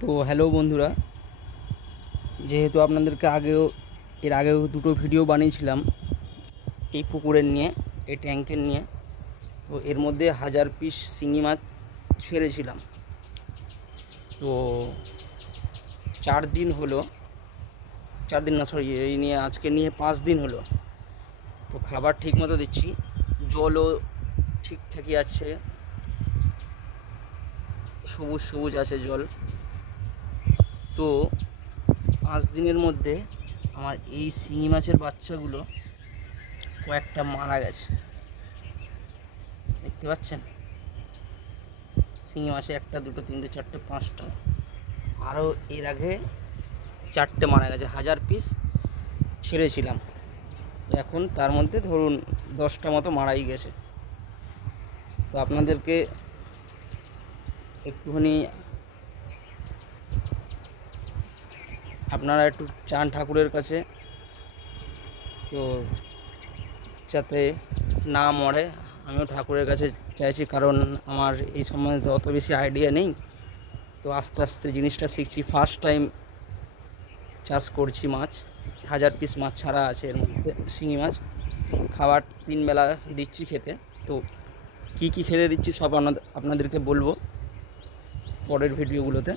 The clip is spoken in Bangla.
তো হ্যালো বন্ধুরা, যেহেতু আপনাদেরকে এর আগেও দুটো ভিডিও বানিয়েছিলাম এই পুকুরের নিয়ে, এই ট্যাঙ্কের নিয়ে। তো এর মধ্যে 1000 পিস শিঙি মাছ ছেড়েছিলাম। তো 4 দিন হলো, 4 দিন না সরি, এই নিয়ে আজকে নিয়ে 5 দিন হলো। তো খাবার ঠিক মতো দিচ্ছি, জলও ঠিকঠাকই আছে, সবুজ সবুজ আছে জল। তো 5 দিনের মধ্যে আমার এই শিঙি মাছের বাচ্চাগুলো কয়েকটা মারা গেছে, দেখতে পাচ্ছেন। শিঙি মাছে একটা, দুটো, তিনটে, চারটে, পাঁচটা, আরও এর আগে 4টে মারা গেছে। 1000 পিস ছেড়েছিলাম, তো এখন তার মধ্যে ধরুন 10টা মতো মারাই গেছে। তো আপনাদেরকে একটুখানি, আপনারা একটু চান ঠাকুরের কাছে, তো যাতে না মরে। আমিও ঠাকুরের কাছে চাইছি, কারণ আমার এই সম্বন্ধে অত বেশি আইডিয়া নেই। তো আস্তে আস্তে জিনিসটা শিখছি, ফার্স্ট টাইম চাষ করছি মাছ। 1000 পিস মাছ ছাড়া আছে এর মধ্যে, শিঙি মাছ। খাবার 3 বেলা দিচ্ছি খেতে। তো কী কী খেতে দিচ্ছি সব আপনাদেরকে বলবো পরের ভিডিওগুলোতে।